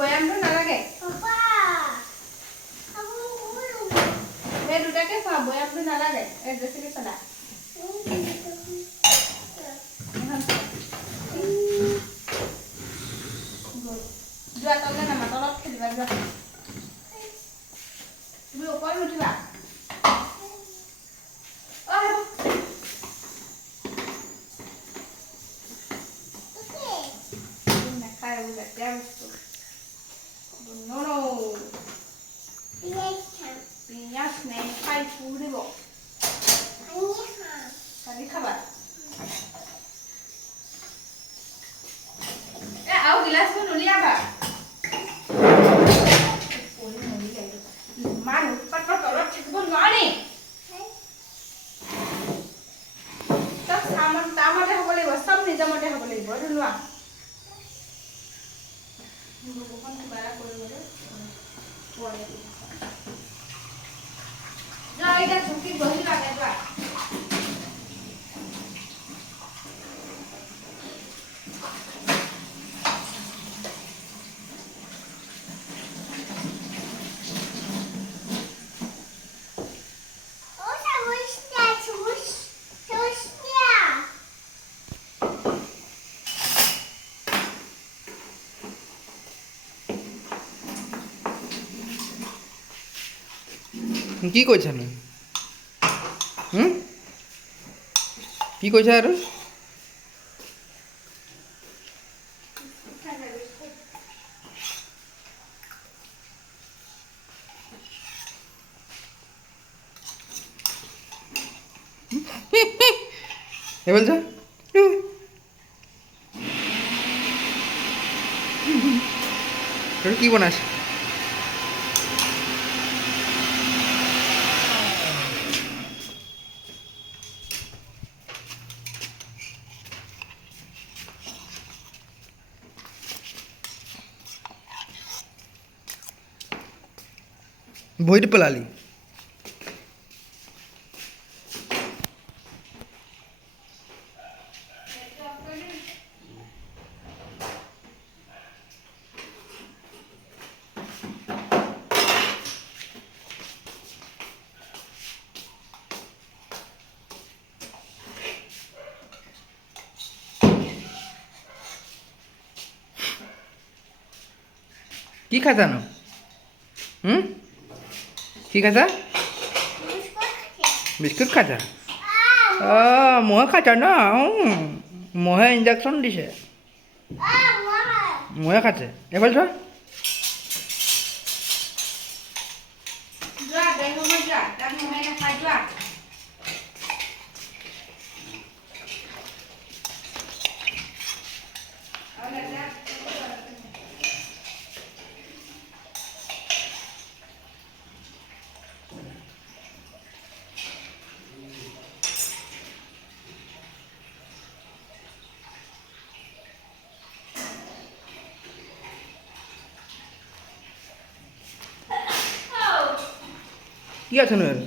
বয়ামটো নালাগে সেই দুটাকে খোৱা বয়ামটো নালাগে এই বেছিকে চলা যোৱা তললৈ নামা তলত খেলিবা যোৱা তুমি ওপৰত নুঠিবা নাখায় এইবোৰ লেতেৰা বস্তু পিঁয়াজ নেখাই ফুৰিব পানী খাবা আৰু গিলাচবোৰ নুলিয়াবা ইমান উৎপাত তলত থাকিব নোৱাৰি চব তাৰ মতে হ'ব লাগিব চব নিজৰ মতে হ'ব লাগিব এইটো লোৱা বুকুখন কিবা এটা কৰিবলৈ যোৱা এতিয়া চকীত বহি লাগে যোৱা কি কৈছানো কি কৈছা আৰু এই বলছো কি বনাইছে ভৰিটো পেলালি কি খাইছানো কি খাইছা বিস্কুট খাইছা মহে খাইছা ন মহে ইঞ্জেকশ্যন দিছে মহে খাইছে এবাৰ চোৱা যোৱা দেৰি হ'ব যোৱা তাত মহে নাখাই যোৱা কি আছেনো এৰ